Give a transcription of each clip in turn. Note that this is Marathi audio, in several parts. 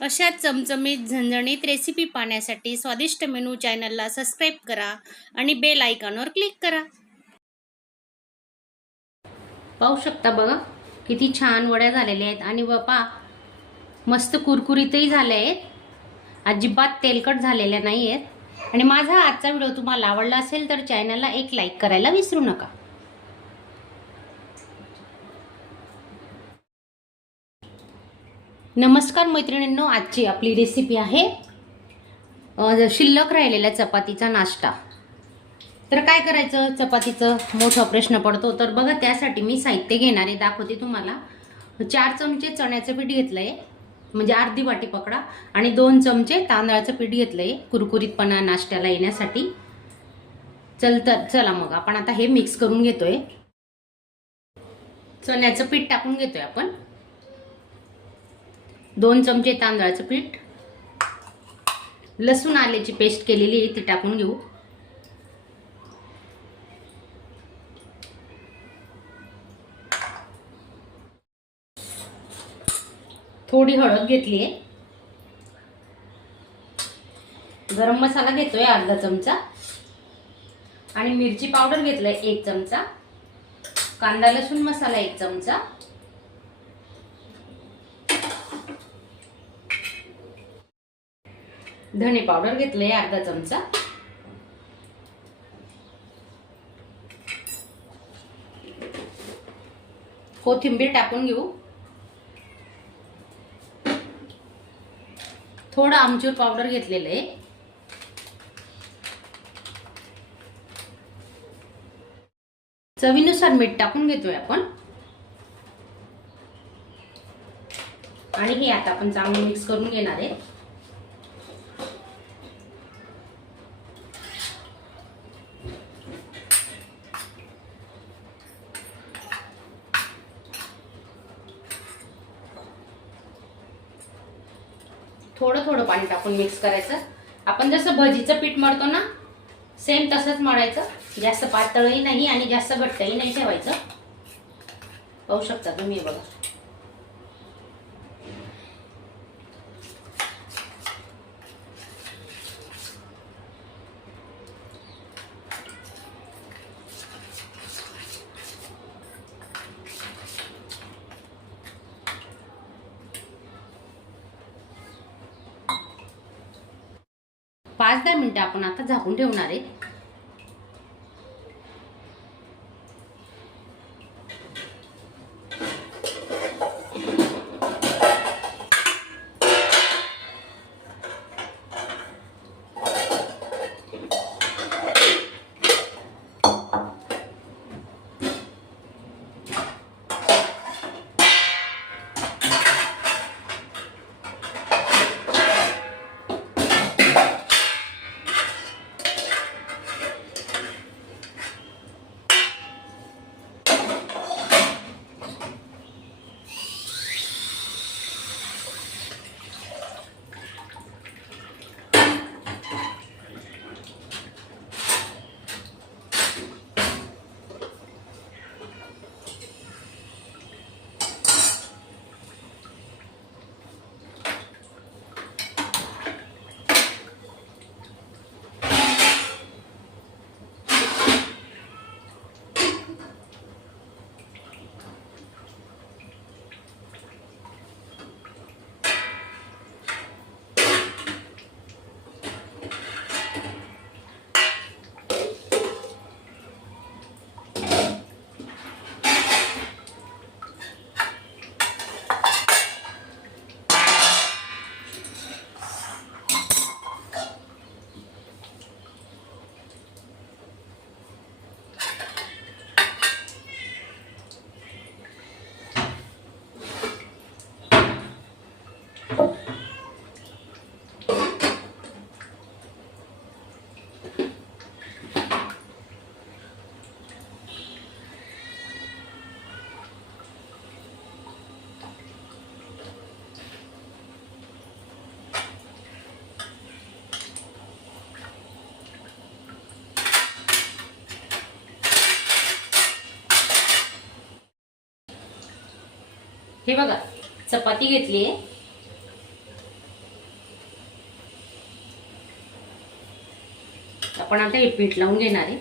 अशा चमचमीत झणझणीत रेसिपी पाहण्यासाठी स्वादिष्ट मेनू चॅनलला सबस्क्राईब करा आणि बेल आयकॉनवर क्लिक करा। पाहू शकता बघा किती छान वड्या झालेल्या आहेत आणि बापा मस्त कुरकुरीतही झाले आहेत, अजिबात तेलकट झालेल्या नाही आहेत। आणि माझा आजचा व्हिडिओ तुम्हाला आवडला असेल तर चॅनलला एक लाईक करायला विसरू नका। नमस्कार मैत्रिणींनो, आजची आपली रेसिपी आहे शिल्लक राहिलेल्या चपातीचा नाश्ता। तर काय करायचं, चपातीचं मोठा प्रश्न पडतो। तर बघा त्यासाठी मी साहित्य घेणार आहे, दाखवते तुम्हाला। 4 चमचे चण्याचं पीठ घेतलंय, म्हणजे अर्धी वाटी पकडा, आणि 2 चमचे तांदळाचं पीठ घेतलंय कुरकुरीतपणा नाश्त्याला येण्यासाठी। चला मग आपण आता हे मिक्स करून घेतोय। चण्याचं पीठ टाकून घेतोय आपण, 2 चमचे तांदळाचं पीठ, लसूण आल्याची पेस्ट केलेली आहे ती टाकून घेऊ। थोडी हळद घेतली आहे, गरम मसाला घेतोय अर्धा चमचा, आणि मिरची पावडर घेतलाय 1 चमचा, कांदा लसूण मसाला 1 चमचा, धने पावडर घेतलंय अर्धा चमचा, कोथिंबीर टाकून घेऊ, थोडं आमचूर पावडर घेतलेलं आहे, चवीनुसार मीठ टाकून घेतोय आपण, आणि हे आता आपण चांगलं मिक्स करून घेणार आहे। थोडं थोडं पाणी टाकून मिक्स करायचं। आपण जसं भजीचं पीठ मळतो ना, सेम तसंच मळायचं, जास्त पातळही नाही आणि जास्त घट्टही नाही ठेवायचं। पाहू शकता तुम्ही बघा। पाच 10 मिनिटं आपण आता झाकून ठेवणार आहे। हे बघा चपाती घेतली आहे, आपण आता हे पीठ लावून घेणार आहे.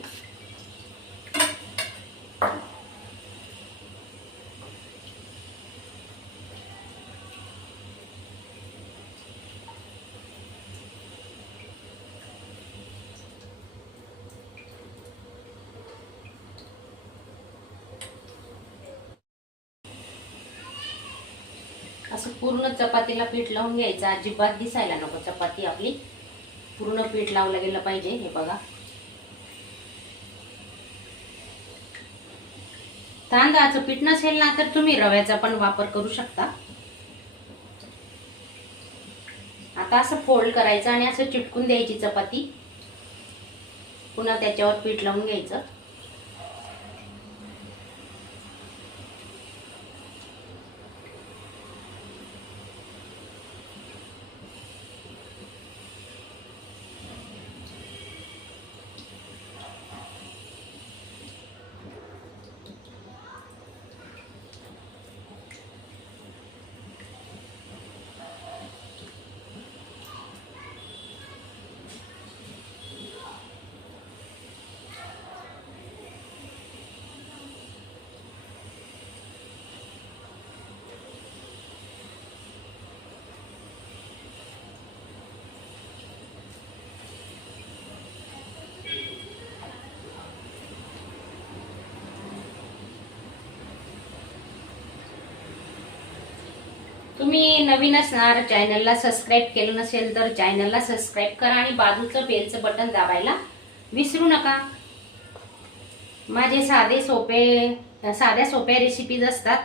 असं पूर्ण चपातीला पीठ लावून घ्यायचं. अजिबात दिसायला नको चपाती आपली. पूर्ण पीठ लावलं गेलं पाहिजे. हे बघा. तांदळाचं पीठ नसेल ना तर तुम्ही रव्याचा पण वापर करू शकता. आता असं फोल्ड करायचं आणि असं चिटकून द्यायची चपाती. पुन्हा त्याच्यावर पीठ लावून घ्यायचं. तुम्ही नवीन असणार, चॅनलला सबस्क्राईब केलं नसेल तर चॅनलला सबस्क्राईब करा आणि बाजूचं बेलचं बटन दाबायला विसरू नका. माझे साध्या सोप्या रेसिपीज असतात.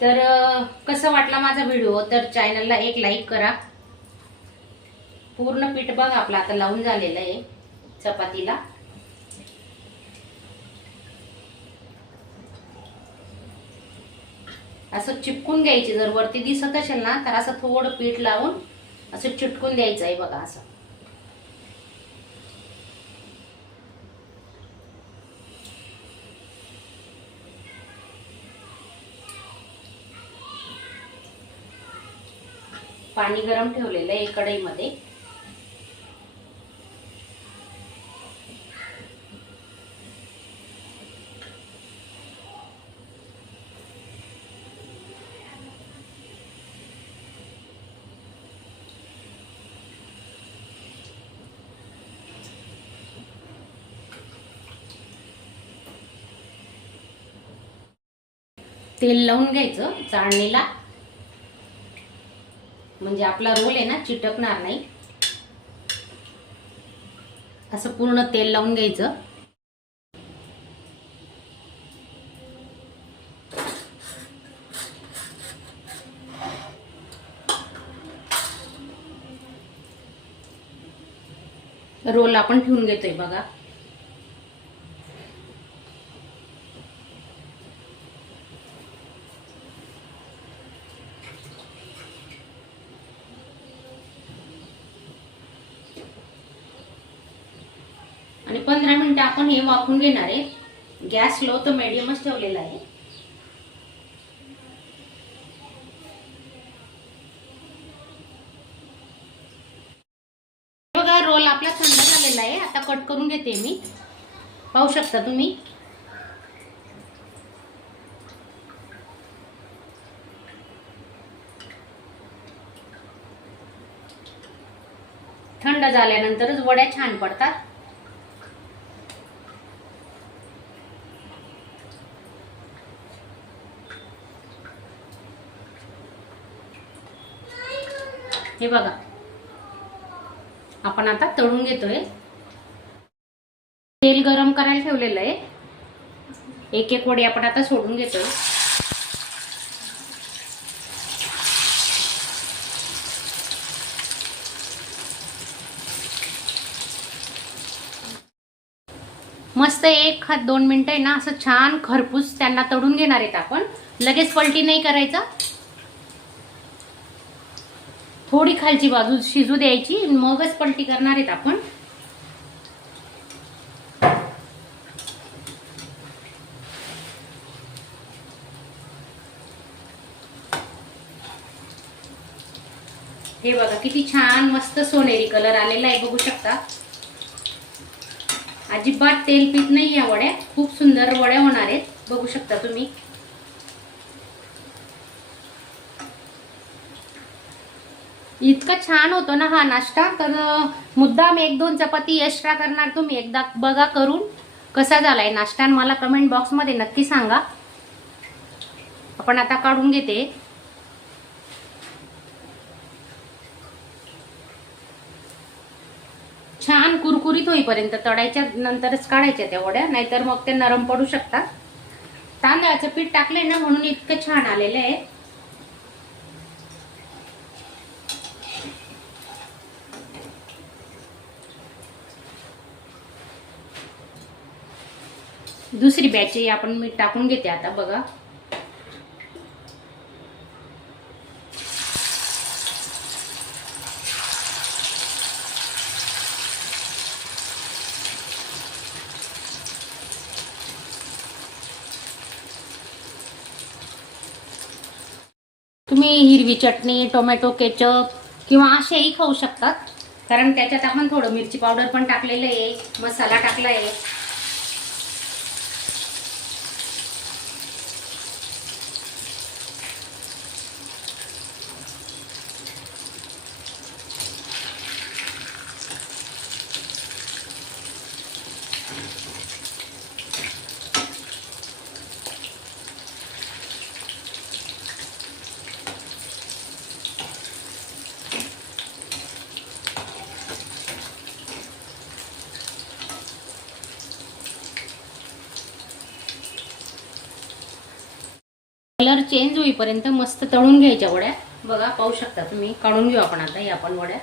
तर कसं वाटला माझा व्हिडिओ तर चॅनलला एक लाईक करा. पूर्ण पीठ बघा आपलं आता लावून झालेलं आहे चपातीला. असं चिपकून घ्यायचे. जर वरती दिसत असेल ना तर असं थोडं पीठ लावून असं चिटकून द्यायचं आहे बघा. असं पाणी गरम ठेवलेलं आहे कढईमध्ये. तेल लावून घ्यायचं चाळणीला. म्हणजे आपला रोल आहे ना चिटकणार नाही. असं पूर्ण तेल लावून घ्यायचं. रोल आपण ठेवून घेतोय बघा. आणि 15 मिनिटं आपण हे वाफवून घेणार आहे. गॅस लो तर मीडियमच ठेवलेला आहे. बघा रोल आपला थंड झालेला आहे. आता कट करून घेते मी. पाहू शकता तुम्ही. थंड झाल्यानंतरच वड्या छान पडतात. हे बघा आपण आता तळून घेतोय. तेल गरम करायला ठेवलेलं आहे. एक एक वडी आपण आता सोडून घेतोय. मस्त 1-2 मिनिटं आहे ना असं छान खरपूस त्यांना तळून घेणार आहेत आपण. लगेच पलटी नाही करायचं. थोडी खालची बाजू शिजू द्यायची मगच पलटी करणार आहेत आपण. हे बघा किती छान मस्त सोनेरी कलर आलेला आहे बघू शकता. अजिबात तेल पीत नाही या वड्या, खूप सुंदर वड्या होणार आहेत, बघू शकता तुम्ही. इतका छान होतो ना हा नाश्ता. तर मुद्दाम 1-2 चपाती एक्स्ट्रा करणार तुम्ही, एकदा बघा करून कसा झालाय नाश्ता, मला कमेंट बॉक्स मध्ये नक्की सांगा. आपण आता काढून घेते. छान कुरकुरीत होईपर्यंत तळायच्या नंतरच काढायच्या त्या वड्या, नाहीतर मग ते नरम पडू शकतात. तांदळाचं पीठ टाकले ना म्हणून इतकं छान आलेलं आहे. दुसरी बॅच आपण मीठ टाकून घेते आता बघा. तुम्ही हिरवी चटणी, टोमॅटो केचप किंवा असेही खाऊ शकतात, कारण त्याच्यात आपण थोडं मिरची पावडर पण टाकलेलं आहे, मसाला टाकला आहे. कलर चेंज होईपर्यंत मस्त तळून घ्यायच्या वड्या. बघा पाहू शकता तुम्ही. काढून घेऊ आपण आता या आपण वड्या.